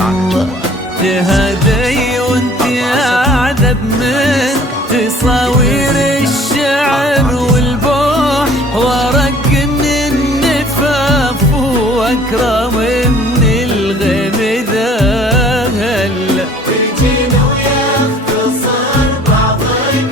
الله. تهدي وانت اعذب من تصاوير الشعر والبوح، وارق من النفاف واكرم من الغيم ذا هلا. تجينا ويختصر بعضك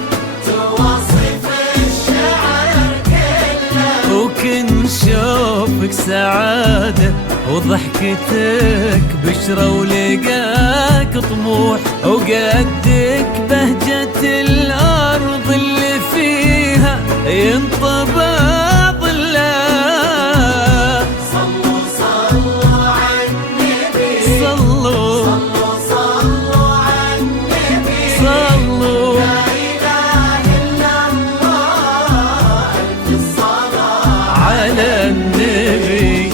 تواصف الشعر كله، وكن شوفك سعادة وضحكتك بشرة ولقاك طموح، وقدك بهجة الأرض اللي فيها ينطبع ظلها. صلوا صلوا على النبي، صلوا صلوا صلوا على النبي، صلوا لا إله إلا الله، ألف الصلاة على النبي.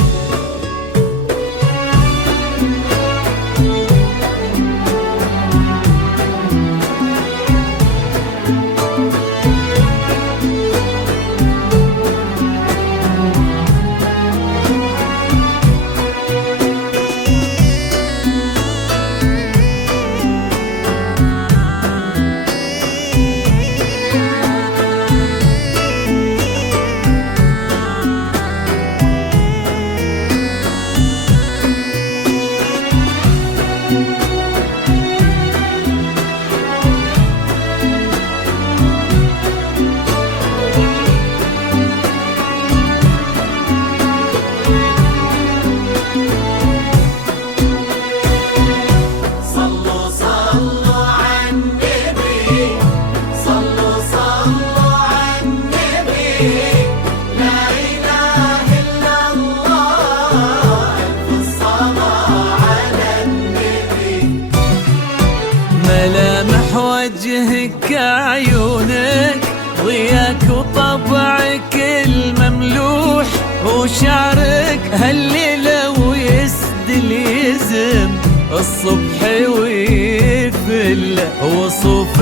صلوا صلوا على النبي، صلوا صلوا على النبي، لا إله إلا الله، ألف الصلاة على النبي. ملامح وجهك عيونك ضياك وطبعك المملوح، وشعرك هالليلة ويسدل يزم الصبح ويفل، وصوف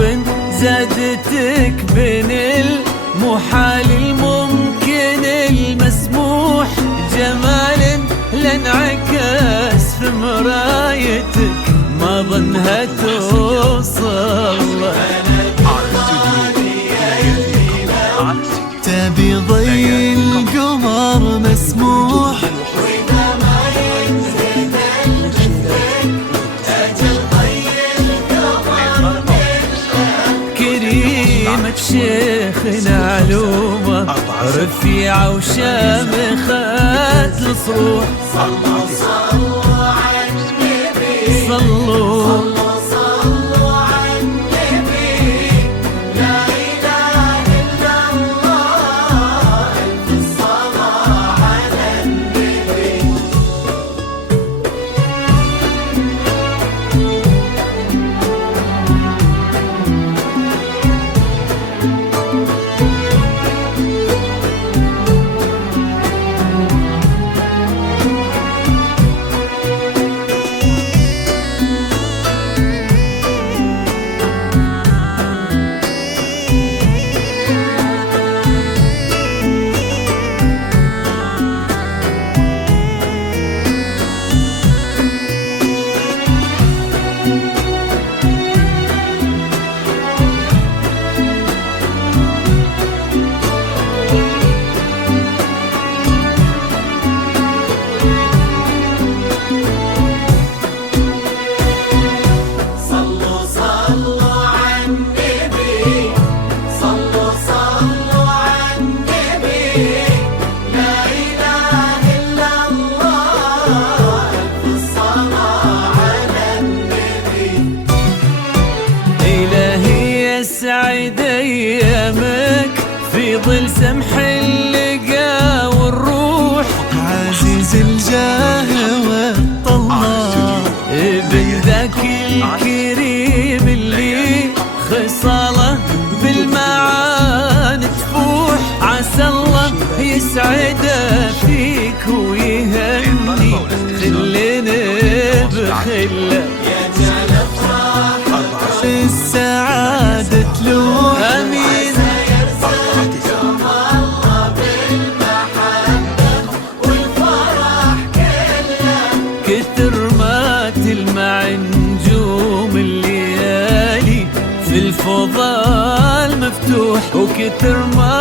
زادتك بين المحال الممكن المسموح، جمال لانعكس في مرايتك ما ظنها توصل. تبي ضي القمر مسموح، وإذا ما ينزل المسك أجل ضي القمر منه. كريمة شيخنا علومة رفيعة وشامخة الصروح. صلوا صلوا على النبي، صلوا صلوا صلوا على النبي، لا إله إلا الله، ألف الصلاة على النبي. صلوا صلوا على النبي، صلوا صلوا على النبي، لا إله إلا الله، ألف الصلاة على النبي. إلهي يسعد أيامك في ظل سمح اللقا والروح، عزيز الجاه والطلة ابن ذاك الكريم اللي خصاله بالمعاني تفوح، عسى الله يسعده فيك ويهني خلنا بخله. يا جل افرح السعادة تلوح امين، سيرزقكم الله بالمحبة والفرح كله. كتر ما تلمع كتر ما